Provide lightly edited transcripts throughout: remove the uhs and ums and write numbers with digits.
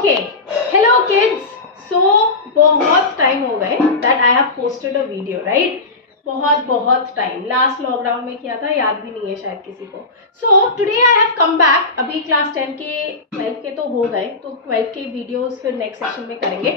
Okay, hello kids. सो बहुत time हो गए that I have posted a video, right? बहुत टाइम, लास्ट लॉकडाउन में किया था, याद भी नहीं है शायद किसी को। So today I have come back. अभी क्लास 10 के 12 के तो हो गए, तो 12 के वीडियोस फिर नेक्स्ट सेशन में करेंगे।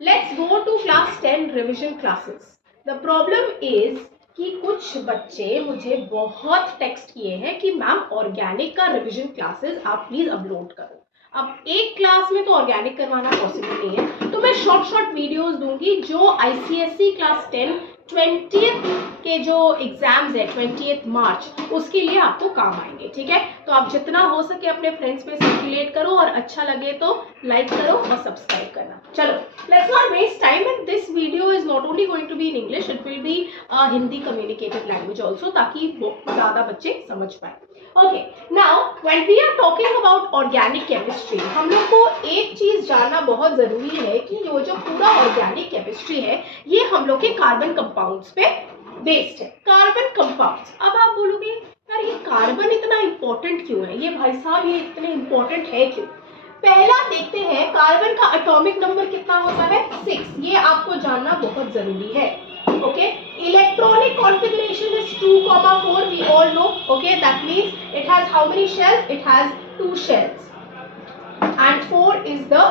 Let's go to class 10 revision classes. The problem is कि कुछ बच्चे मुझे बहुत टेक्स्ट किए हैं कि मैम ऑर्गेनिक का रिविजन क्लासेस आप प्लीज अपलोड करो। अब एक क्लास में तो ऑर्गेनिक करवाना पॉसिबल नहीं है, तो मैं शॉर्ट वीडियोस दूंगी जो आईसीएसई क्लास 10 20th के जो एग्जाम्स है 20th मार्च, उसके लिए आपको काम आएंगे। ठीक है, तो आप जितना हो सके अपने फ्रेंड्स में सर्कुलेट करो, और अच्छा लगे तो लाइक करो और सब्सक्राइब करना। चलो, let's not waste time, and this video is not only going to be in English, it will be Hindi communicative language also, ताकि ज्यादा बच्चे समझ पाए। Okay, now when we are talking about organic chemistry, हम लोग को एक चीज जानना बहुत जरूरी है कि ये जो पूरा ऑर्गेनिक केमिस्ट्री है ये हम लोग के कार्बन कंपाउंड्स पे बेस्ड है। कार्बन कंपाउंड्स, अब आप बोलोगे यार ये कार्बन इतना इंपॉर्टेंट क्यों है, ये भाई साहब ये इतने इंपॉर्टेंट है क्यों? पहला देखते हैं, कार्बन का एटॉमिक नंबर कितना होता है? 6। ये आपको जानना बहुत जरूरी है। Okay, electronic configuration is 2,4, we all know. Okay, that means it has how many shells? It has 2 shells, and 4 is the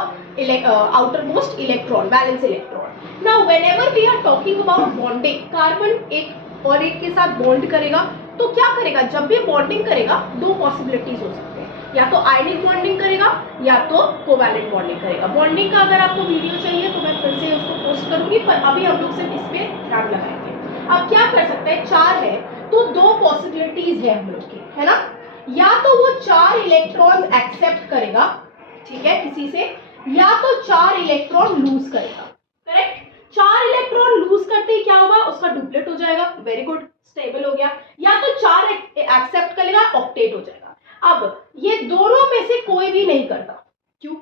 outermost electron, valence electron. Now whenever we are talking about bonding, carbon एक और एक के साथ bond करेगा, तो क्या करेगा? जब भी बॉन्डिंग करेगा दो पॉसिबिलिटीज हो सकते हैं, या तो आयनिक बॉन्डिंग करेगा या तो कोवैलेंट बॉन्डिंग करेगा। बॉन्डिंग का अगर आपको वीडियो चाहिए तो मैं फिर से उसको पोस्ट करूंगी, पर अभी हम लोग सिर्फ इस पे ध्यान लगाएंगे। अब क्या कर सकते हैं, 4 है तो दो पॉसिबिलिटीज है हम लोग की, है ना? या तो वो 4 इलेक्ट्रॉन एक्सेप्ट करेगा, ठीक है, किसी से, या तो 4 इलेक्ट्रॉन लूज करेगा। करेक्ट, 4 इलेक्ट्रॉन लूज करते ही क्या होगा? उसका डुप्लेट हो जाएगा, वेरी गुड, स्टेबल हो गया। या तो 4 एक्सेप्ट करेगा, ऑक्टेट हो जाएगा। अब ये दोनों में से कोई भी नहीं करता, क्यों?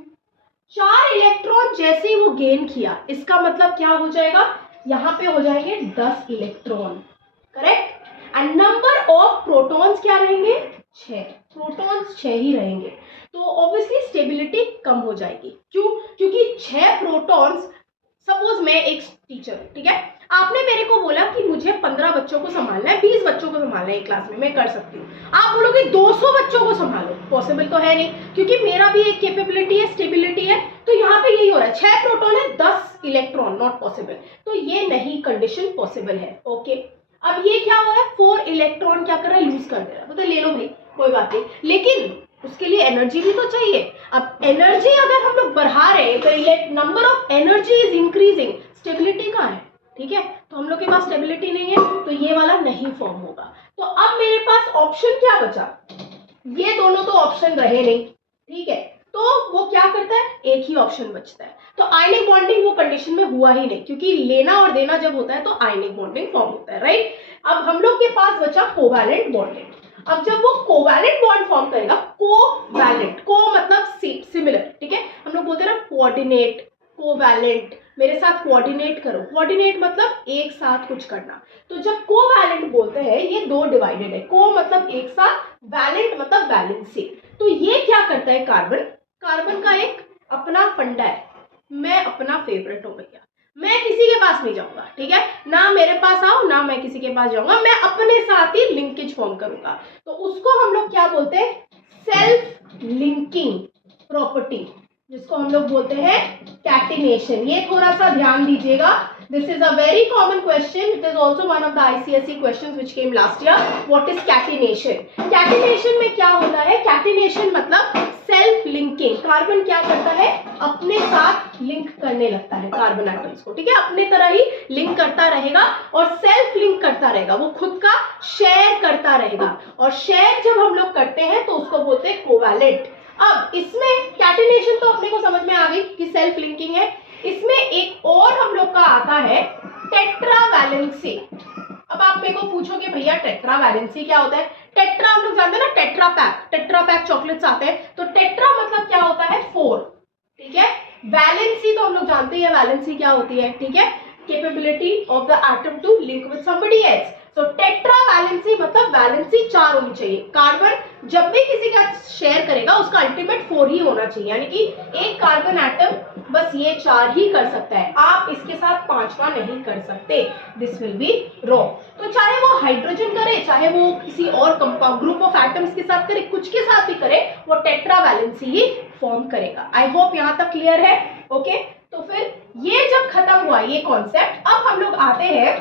4 इलेक्ट्रॉन जैसे ही वो गेन किया, इसका मतलब क्या हो जाएगा? यहां पे हो जाएंगे 10 electron, correct. And number of protons क्या रहेंगे? 6। प्रोटॉन्स 6 ही रहेंगे, तो ऑब्वियसली स्टेबिलिटी कम हो जाएगी। क्यों? क्योंकि 6 प्रोटॉन्स, सपोज मैं एक टीचर हूं, ठीक है, आपने मेरे को बोला कि मुझे 15 बच्चों को संभालना है, 20 बच्चों को संभालना है एक क्लास में, मैं कर सकती हूँ। आप बोलोगे 200 बच्चों को संभालो, पॉसिबल तो है नहीं, क्योंकि मेरा भी एक कैपेबिलिटी है, स्टेबिलिटी है। तो यहाँ पे यही हो रहा है, 6 प्रोटॉन है, 10 इलेक्ट्रॉन, नॉट पॉसिबल। तो ये नहीं कंडीशन पॉसिबल है। ओके, अब ये क्या हो रहा है? 4 इलेक्ट्रॉन क्या कर रहा है? लूज कर दे रहा है। मतलब ले लो भाई, कोई बात नहीं, लेकिन उसके लिए एनर्जी भी तो चाहिए। अब एनर्जी अगर हम लोग बढ़ा रहे हैं तो number of energy is increasing, stability कहाँ है? ठीक है, तो हम लोग के पास स्टेबिलिटी नहीं है, तो ये वाला नहीं फॉर्म होगा। तो अब मेरे पास ऑप्शन क्या बचा? ये दोनों तो ऑप्शन रहे नहीं, ठीक है, तो वो क्या करता है? एक ही ऑप्शन बचता है। तो आयनिक बॉन्डिंग वो कंडीशन में हुआ ही नहीं, क्योंकि लेना और देना जब होता है तो आयनिक बॉन्डिंग फॉर्म होता है, राइट? अब हम लोग के पास बचा कोवैलेंट बॉन्डिंग। अब जब वो कोवैलेंट बॉन्ड फॉर्म करेगा, कोवैलेंट, को मतलब सिमिलर, ठीक है, हम लोग बोलते हैं ना कोऑर्डिनेट, कोवैलेंट, मेरे साथ कोऑर्डिनेट करो। कोऑर्डिनेट मतलब एक साथ कुछ करना। तो जब कोवैलेंट बोलते हैं, ये दो डिवाइडेड है, को मतलब एक साथ, वैलेंट मतलब वैलेंसी। तो ये क्या करता है? कार्बन, कार्बन का एक अपना फंडा है, मैं अपना फेवरेट हूं भैया, मैं किसी के पास नहीं जाऊंगा, ठीक है, ना मेरे पास आओ ना मैं किसी के पास जाऊंगा, मैं अपने साथ ही लिंकेज फॉर्म करूंगा। तो उसको हम लोग क्या बोलते हैं? सेल्फ लिंकिंग प्रॉपर्टी, जिसको हम लोग बोलते हैं कैटिनेशन। ये थोड़ा सा ध्यान दीजिएगा, this is a very common question, it is also one of the ICSE questions which came last year. What is catenation? Catenation में क्या होता है? कैटिनेशन मतलब सेल्फ लिंकिंग। कार्बन क्या करता है? अपने साथ लिंक करने लगता है कार्बन एटम्स को, ठीक है, अपने तरह ही लिंक करता रहेगा और सेल्फ लिंक करता रहेगा, वो खुद का शेयर करता रहेगा। और शेयर जब हम लोग करते हैं तो उसको बोलते हैं कोवैलेंट। अब इसमें कैटिनेशन तो अपने को समझ में आ गई कि सेल्फ लिंकिंग है। इसमें एक और हम लोग का आता है टेट्रावैलेंसी। अब आप मेरे को पूछोगे भैया टेट्रावैलेंसी क्या होता है? टेट्रा हम लोग जानते हैं ना, टेट्रा पैक चॉकलेट्स आते हैं, तो टेट्रा मतलब क्या होता है? 4, ठीक है। वैलेंसी तो हम लोग जानते हैं वैलेंसी क्या होती है, ठीक है, capability of the atom to link with somebody else. तो टेट्रा वैलेंसी मतलब वैलेंसी 4 होनी चाहिए। कार्बन जब भी किसी का शेयर करेगा उसका अल्टीमेट 4 ही होना चाहिए, यानी कि एक कार्बन एटम बस ये 4 ही कर सकता है, आप इसके साथ 5वां नहीं कर सकते, दिस विल बी रॉन्ग। तो चाहे वो हाइड्रोजन करे, चाहे वो किसी और ग्रुप ऑफ एटम्स के साथ करे, कुछ के साथ भी करे, वो टेट्रा वैलेंसी ही फॉर्म करेगा। आई होप यहाँ तक क्लियर है। ओके, तो फिर ये जब खत्म हुआ ये कॉन्सेप्ट, अब हम लोग आते हैं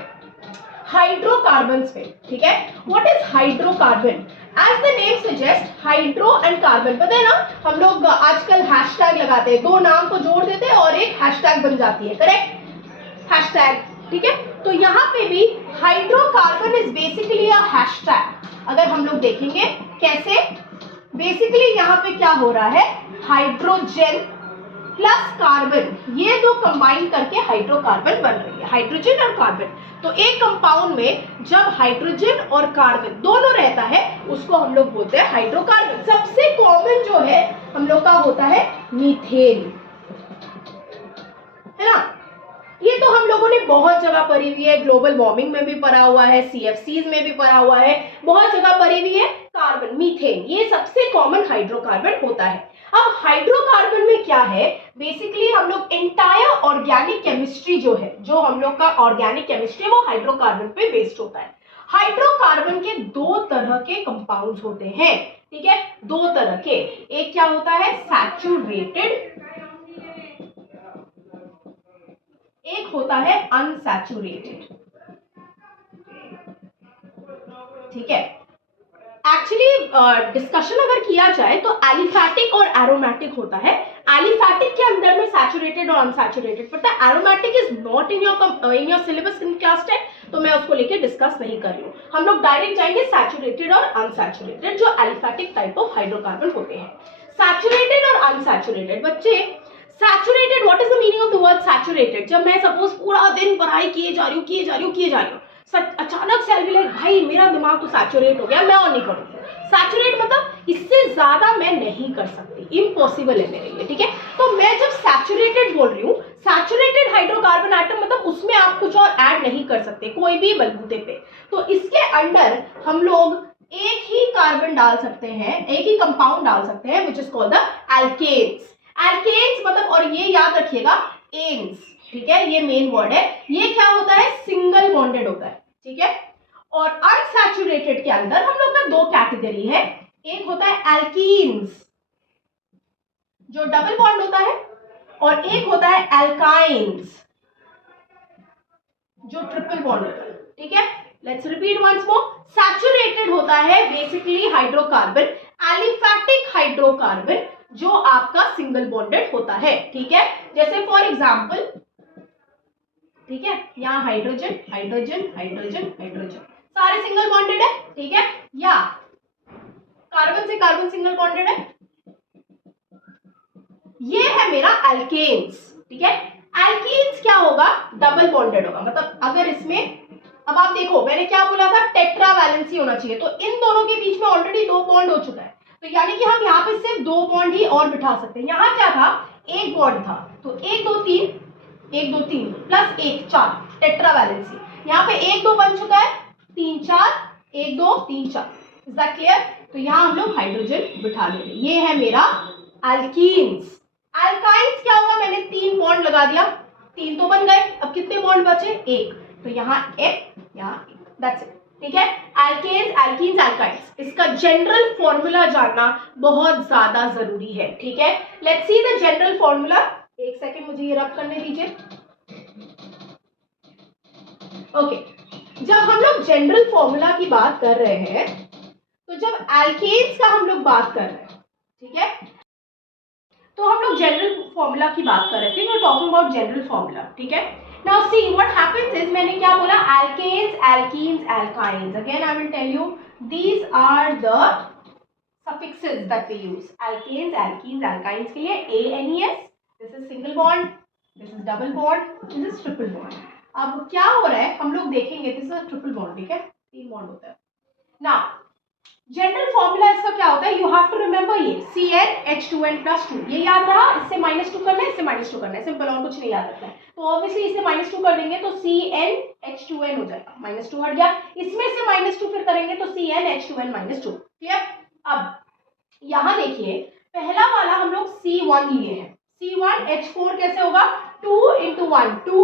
हाइड्रोकार्बन्स पे। ठीक है, what is hydrocarbon? As the name suggest, hydro and carbon, पता है ना, हम लोग आजकल हैशटैग लगाते हैं, दो नाम को जोड़ देते हैं और एक हैशटैग बन जाती है, करेक्ट, हैशटैग। ठीक है, तो यहाँ पे भी hydrocarbon is basically a hashtag. अगर हम लोग देखेंगे कैसे, बेसिकली यहाँ पे क्या हो रहा है, हाइड्रोजन प्लस कार्बन, ये दो कंबाइन करके हाइड्रोकार्बन बन रही है, हाइड्रोजन और कार्बन। तो एक कंपाउंड में जब हाइड्रोजन और कार्बन दोनों रहता है उसको हम लोग बोलते हैं हाइड्रोकार्बन। सबसे कॉमन जो है हम लोग का होता है मीथेन, है ना, ये तो हम लोगों ने बहुत जगह पढ़ी हुई है, ग्लोबल वार्मिंग में भी पढ़ा हुआ है, CFCs में भी पढ़ा हुआ है, बहुत जगह पढ़ी हुई है। कार्बन, मीथेन, ये सबसे कॉमन हाइड्रोकार्बन होता है। अब हाइड्रोकार्बन में क्या है, बेसिकली हम लोग एंटायर ऑर्गेनिक केमिस्ट्री जो है, जो हम लोग का ऑर्गेनिक केमिस्ट्री, वो हाइड्रोकार्बन पे बेस्ड होता है। हाइड्रोकार्बन के दो तरह के कंपाउंड्स होते हैं, ठीक है, दो तरह के। एक क्या होता है, सैचुरेटेड, एक होता है अनसैचुरेटेड। ठीक है, एक्चुअली डिस्कशन अगर किया जाए तो एलिफैटिक और एरोमेटिक होता है। एलिफैटिक के अंदर में सैचुरेटेड और अनसैचुरेटेड पड़ता है। Aromatic is not in your syllabus in class 10, तो मैं उसको लेके डिस्कस नहीं कर रही हूँ। हम लोग डायरेक्ट जाएंगे सैचुरेटेड और अनसैचुरेटेड, जो एलिफैटिक टाइप ऑफ हाइड्रोकार्बन होते हैं। सैचुरेटेड और अनसैचुरेटेड, बच्चे saturated, what is the meaning of the word saturated? जब मैं सपोज पूरा दिन पढ़ाई किए जा रही हूँ, अचानक से आई लाइक भाई मेरा दिमाग तो सैचुरेट हो गया, मैं और नहीं करूँगी। सैचुरेट मतलब इससे ज्यादा मैं नहीं कर सकती, इम्पॉसिबल है मेरे लिए। ठीक है, तो मैं जब सैचुरेटेड बोल रही हूँ, सैचुरेटेड हाइड्रोकार्बन एटम मतलब उसमें आप कुछ और ऐड नहीं कर सकते कोई भी बलबूते पे। तो इसके अंदर हम लोग एक ही कार्बन डाल सकते हैं, एक ही कंपाउंड डाल सकते हैं, which is called the alkanes. Alkanes मतलब, और ये याद रखिएगा, एन्स, ठीक है, ये मेन वर्ड है। ये क्या होता है, सिंगल बॉन्डेड होता है। ठीक है, और अनसैचुरेटेड के अंदर हम लोग का दो कैटेगरी है, एक होता है एल्कीन्स जो डबल बॉन्ड होता है, और एक होता है एल्काइन्स जो ट्रिपल बॉन्ड होता है। ठीक है, let's repeat once more. Saturated होता है बेसिकली हाइड्रोकार्बन, एलिफैटिक हाइड्रोकार्बन जो आपका सिंगल बॉन्डेड होता है। ठीक है, जैसे फॉर एग्जांपल, ठीक है, यहाँ हाइड्रोजन हाइड्रोजन हाइड्रोजन हाइड्रोजन सारे सिंगल बॉन्डेड है। ठीक है, या कार्बन से कार्बन सिंगल बॉन्डेड है, ये है मेरा एल्केन्स। ठीक है, एल्कीन्स क्या होगा, डबल बॉन्डेड होगा। मतलब अगर इसमें, अब आप देखो मैंने क्या बोला था, टेट्रा वैलेंसी होना चाहिए, तो इन दोनों के बीच में ऑलरेडी दो बॉन्ड हो चुका है, तो यानी कि हम यहाँ पे सिर्फ दो बॉन्ड ही और बिठा सकते हैं। यहाँ क्या था, एक बॉन्ड था, तो 1 2 3 1 2 3 प्लस 1 4, टेट्रा वैलेंसी। यहाँ पे 1 2 बन चुका है, 3 4 1 2 3 4, इज दैट क्लियर? तो यहाँ हम लोग हाइड्रोजन बिठा देंगे, ये है मेरा एल्कीन्स। एल्काइन्स क्या होगा, मैंने 3 बॉन्ड लगा दिया, 3 तो बन गए, अब कितने बॉन्ड बचे, 1, तो यहाँ एक, यहाँ एक, दैट्स इट। ठीक है, एल्केन्स, एल्कीन्स, एल्काइन्स, इसका जनरल फॉर्मूला जानना बहुत ज्यादा जरूरी है। ठीक है, let's see the general formula. एक सेकेंड मुझे ये रब करने दीजिए। ओके, जब हम लोग जनरल फॉर्मूला की बात कर रहे हैं, तो जब एल्केन्स का हम लोग बात कर रहे हैं, ठीक है, तो हम लोग जनरल फॉर्मूला की बात कर रहे थे, we are talking about general formula. ठीक है, now see what happens is, मैंने क्या बोला, alkanes, alkenes, alkynes. Again I will tell you, these are the suffixes that we use. Alkanes, alkenes, alkynes के लिए ANES, this is single bond, this is double bond, this is triple bond. अब क्या हो रहा है हम लोग देखेंगे, this is ट्रिपल बॉन्ड। ठीक है, 3 बॉन्ड होता है। Now जनरल फॉर्मूला इसका क्या होता है, यू हैव टू रिमेंबर, ये CnH2n+2, ये याद रहा, इससे -2 करना है, इससे -2 करना है, सिंपल, और कुछ नहीं याद रखना है। तो ऑब्वियसली इससे -2 कर देंगे तो CnH2n हो जाएगा, -2 हट गया, इसमें से -2 फिर करेंगे तो CnH2n-2, क्लियर? अब यहाँ देखिए पहला वाला हम लोग C1 लिए हैं, C1H4 कैसे होगा, 2 into 1 2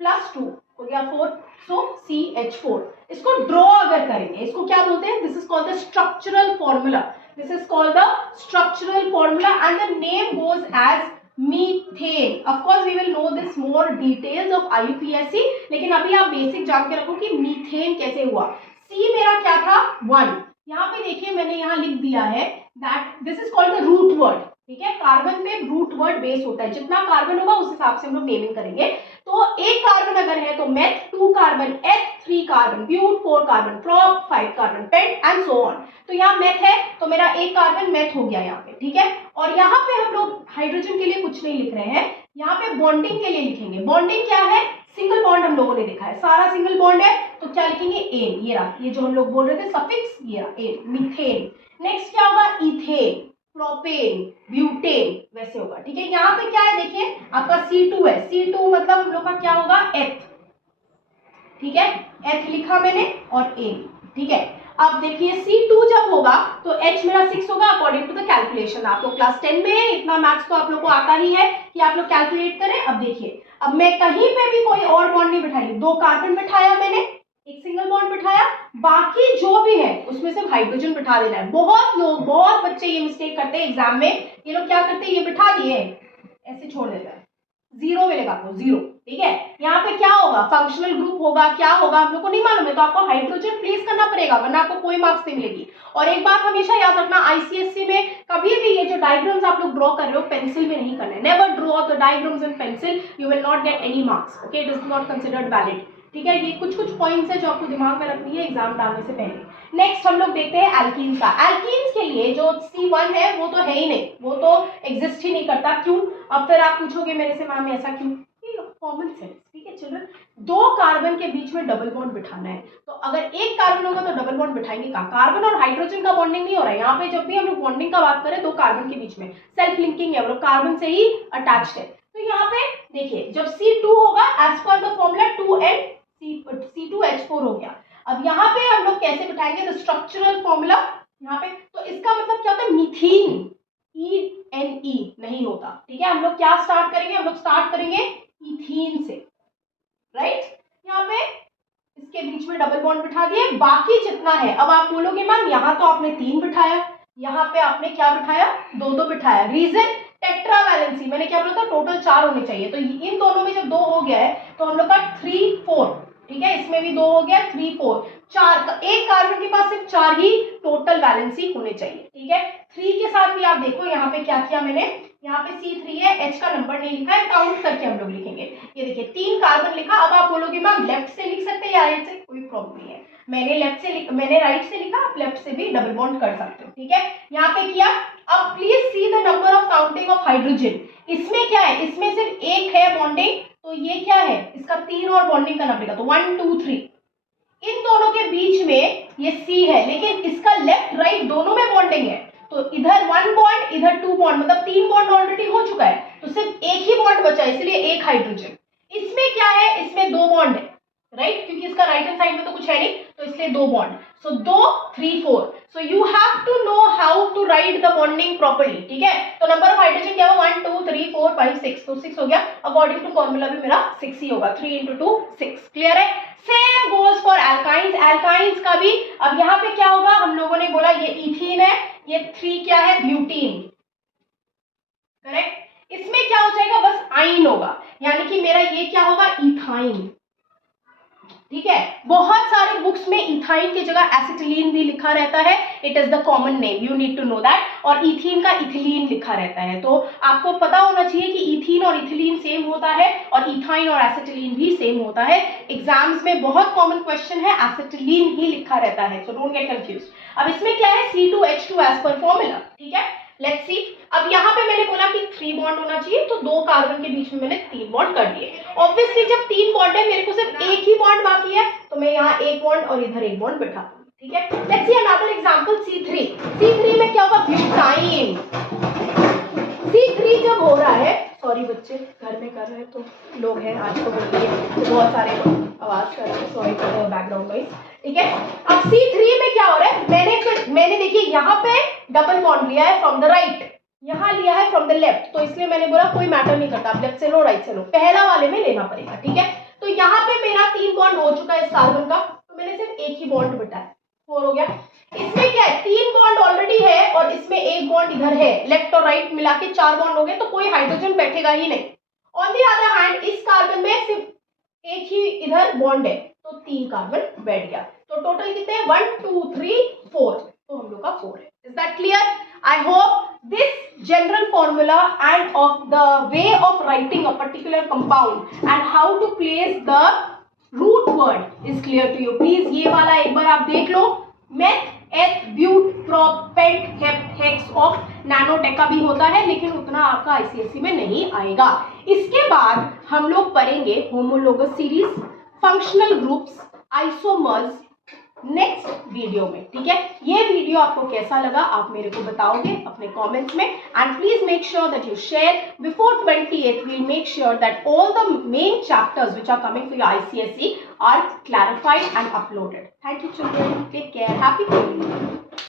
plus 2 हो गया 4, सो CH4। इसको ड्रॉ अगर करेंगे, इसको क्या बोलते हैं, this is called the structural formula, this is called the structural formula and the name goes as methane. Of course we will know this more details of IUPAC, लेकिन अभी आप बेसिक जान के रखो कि मीथेन कैसे हुआ। C मेरा क्या था 1, यहाँ पे देखिए मैंने यहाँ लिख दिया है that this is called the root word, ठीक है, कार्बन पे रूट वर्ड बेस होता है, जितना कार्बन होगा उस हिसाब से हम लोग नेमिंग करेंगे। तो एक कार्बन अगर है तो meth, 2 carbon eth, 3 carbon but, 4 carbon prop, 5 carbon pent and so on. तो यहाँ मेथ है तो मेरा एक कार्बन मेथ हो गया यहाँ पे, ठीक है। और यहाँ पे हम लोग हाइड्रोजन के लिए कुछ नहीं लिख रहे हैं, यहाँ पे बॉन्डिंग के लिए लिखेंगे। बॉन्डिंग क्या है, सिंगल बॉन्ड हम लोगों ने देखा है, सारा सिंगल बॉन्ड है, तो क्या लिखेंगे एन, ये रहा, ये जो हम लोग बोल रहे थे सफिक्स, ये रहा एन, मीथेन। नेक्स्ट क्या होगा, इथेन, प्रोपेन, ब्यूटेन, वैसे होगा, ठीक है। यहाँ पे क्या है देखिए आपका C2 है, C2 मतलब हम लोग का क्या होगा एथ, ठीक है, एथ लिखा मैंने और एन, ठीक है। अब देखिए C2 जब होगा तो H मेरा 6 होगा अकॉर्डिंग टू द कैलकुलेशन। आप लोग क्लास 10 में है, इतना मैथ्स तो आप लोग को आता ही है कि आप लोग कैलकुलेट करें। अब देखिए, अब मैं कहीं पे भी कोई और बॉन्ड नहीं बिठाई, 2 कार्बन बिठाया मैंने, एक सिंगल बॉन्ड बिठाया, बाकी जो भी है उसमें सिर्फ हाइड्रोजन बिठा देना है। बहुत बच्चे ये मिस्टेक करते हैं एग्जाम में, ये लोग क्या करते हैं, ये बिठा दिए ऐसे छोड़ देते हैं, 0 में लगा दो 0, ठीक है। यहाँ पे क्या होगा, फंक्शनल ग्रुप होगा, क्या होगा हम लोग को नहीं मालूम है, तो आपको हाइड्रोजन प्लेस करना पड़ेगा वरना आपको कोई मार्क्स नहीं मिलेगी। और एक बात हमेशा याद रखना, ICSE में कभी भी ये जो डायग्राम्स आप लोग ड्रॉ कर रहे हो पेंसिल में नहीं करना है, never draw the diagrams in pencil, you will not get any marks, okay, it is not considered valid, ठीक है। ये कुछ पॉइंट्स है जो आपको दिमाग में रखनी है एग्जाम डालने से पहले। नेक्स्ट हम लोग देखते हैं एल्कीन्स का। एल्कीन्स के लिए जो C1 है वो तो है ही नहीं, वो तो एग्जिस्ट ही नहीं करता, क्यों। अब फिर आप पूछोगे मेरे से मैम ऐसा क्यों, कॉमन सेंस, ठीक है चिल्ड्रन। 2 कार्बन के बीच में डबल बॉन्ड बिठाना है, तो अगर एक कार्बन होगा तो डबल बॉन्ड बिठाएंगे कहाँ, कार्बन और हाइड्रोजन का बॉन्डिंग नहीं हो रहा है यहाँ पे। जब भी हम लोग बॉन्डिंग का बात करें 2 कार्बन के बीच में सेल्फ लिंकिंग है, वो कार्बन से ही अटैच्ड है। तो यहाँ पे देखिए जब C2 होगा as per the formula 2C2H4 हो गया। अब यहाँ पे हम लोग कैसे बिठाएंगे, द स्ट्रक्चरल फॉर्मूला यहाँ पे, तो इसका मतलब क्या होता है, मीथीन, ENE नहीं होता, ठीक है। हम लोग क्या स्टार्ट करेंगे, हम लोग स्टार्ट करेंगे इथीन से, राइट। यहाँ पे इसके बीच में डबल बॉन्ड बिठा दिए, बाकी जितना है, अब आप बोलोगे मैम यहाँ तो आपने 3 बिठाया, यहाँ पे आपने क्या बिठाया, 2 बिठाया, रीजन टेट्रावैलेंसी, मैंने क्या बोला था टोटल 4 होने चाहिए, तो इन दोनों में जब 2 हो गया है तो हम लोग का 3 4, ठीक है, इसमें भी 2 हो गया, 3 4, 4 एक कार्बन के पास सिर्फ 4 ही टोटल वैलेंसी होने चाहिए, ठीक है। 3 के साथ भी आप देखो यहाँ पे क्या किया मैंने, यहाँ पे C3 है, H का नंबर नहीं लिखा है, काउंट करके हम लोग लिखेंगे। ये देखिए 3 कार्बन लिखा। अब आप बोलोगे मैम लेफ्ट से लिख सकते हैं या राइट से, कोई प्रॉब्लम नहीं है, मैंने राइट से लिखा, आप लेफ्ट से भी डबल बॉन्ड कर सकते हो, ठीक है। यहाँ पे किया। अब please see the number of counting of hydrogen, इसमें क्या है, इसमें सिर्फ एक है बॉन्डिंग, तो ये क्या है, इसका 3 और बॉन्डिंग करना पड़ेगा, तो 1 2 3, इन दोनों के बीच में ये C है, लेकिन इसका लेफ्ट राइट दोनों में बॉन्डिंग है, तो इधर 1 बॉन्ड इधर 2 बॉन्ड, मतलब 3 बॉन्ड ऑलरेडी हो चुका है, तो सिर्फ एक ही बॉन्ड बचा है, इसलिए एक हाइड्रोजन। इसमें क्या है, इसमें 2 बॉन्ड है, राइट, क्योंकि इसका राइट हैंड साइड में तो कुछ है नहीं, तो इसलिए 2 bond, so 2 3 4, so you have to know how to write the bonding properly, ठीक है। तो नंबर ऑफ हाइड्रोजन क्या होगा, 1 2 3 4 5 6, तो 6 हो गया, अकॉर्डिंग टू फॉर्मूला भी मेरा 6 ही होगा, 3 into 2 6, क्लियर है। Same goes for alkynes, alkynes का भी। अब यहाँ पे क्या होगा, हम लोगों ने बोला ये इथीन है, ये 3 क्या है, ब्यूटीन, करेक्ट। इसमें क्या हो जाएगा, बस आइन होगा, यानी कि मेरा ये क्या होगा, इथाइन, ठीक है। बहुत सारे बुक्स में इथाइन की जगह एसिटिलीन भी लिखा रहता है, it is the common name, you need to know that, और इथीन का इथिलीन लिखा रहता है, तो आपको पता होना चाहिए कि इथीन और इथिलीन सेम होता है और इथाइन और एसिटिलीन भी सेम होता है। एग्जाम्स में बहुत कॉमन क्वेश्चन है, एसिटिलीन ही लिखा रहता है, सो डोंट गेट कंफ्यूज। अब इसमें क्या है, C2H2 एज पर फॉर्मूला, ठीक है, लेट्स सी। अब यहाँ पे मैंने बोला कि 3 बॉन्ड होना चाहिए, तो 2 कार्बन के बीच में मैंने 3 बॉन्ड कर दिए। ऑब्वियसली जब 3 बॉन्ड है, मेरे को सिर्फ एक ही बॉन्ड बाकी है, तो मैं यहाँ एक बॉन्ड और इधर एक बॉन्ड बैठा दूंगी, ठीक है। Let's see another example, C3 में क्या होगा, ब्यूटाइन। C3 जब हो रहा है, सॉरी बच्चे घर में कर रहे हैं, तो लोग हैं आज तो होली है, तो बहुत सारे लोग आवाज़ कर रहे हैं, sorry for the background noise, ठीक है। अब C3 में क्या हो रहा है, मैंने देखिए यहाँ पे डबल बॉन्ड लिया है फ्रॉम द राइट, यहाँ लिया है फ्रॉम द लेफ्ट, तो इसलिए मैंने बोला कोई मैटर नहीं करता, आप लेफ्ट से लो राइट से लो, पहला वाले में लेना पड़ेगा, ठीक है। तो यहाँ पे मेरा 3 बॉन्ड हो चुका है इस कार्बन का, तो मैंने सिर्फ एक ही बॉन्ड बिठाया, 4 हो गया। इसमें क्या है, 3 बॉन्ड ऑलरेडी है और इसमें एक बॉन्ड इधर है, लेफ्ट और राइट मिला के 4 बॉन्ड हो गए, तो कोई हाइड्रोजन बैठेगा ही नहीं। ऑन दी अदर हैंड इस कार्बन में सिर्फ एक ही इधर बॉन्ड है, तो 3 कार्बन बैठ गया, तो टोटल कितने हैं, 1 2 3 4, तो हम लोग का 4 है। Is that clear? I hope this general formula and of the way of writing a particular compound and how to place the root word is clear to you. Please ये वाला एक बार आप देख लो, meth, eth, but, prop, pent, hep, hex, oct, nano, deca भी होता है, लेकिन उतना आपका ICSE में नहीं आएगा। इसके बाद हम लोग पढ़ेंगे homologous series, functional groups, isomers next video में, ठीक है। ये वीडियो आपको कैसा लगा आप मेरे को बताओगे अपने कमेंट्स में, and please make sure that you share before 28th. We'll make sure that all the main chapters which are coming for your ICSE are clarified and uploaded. Thank you children, take care, happy Holi.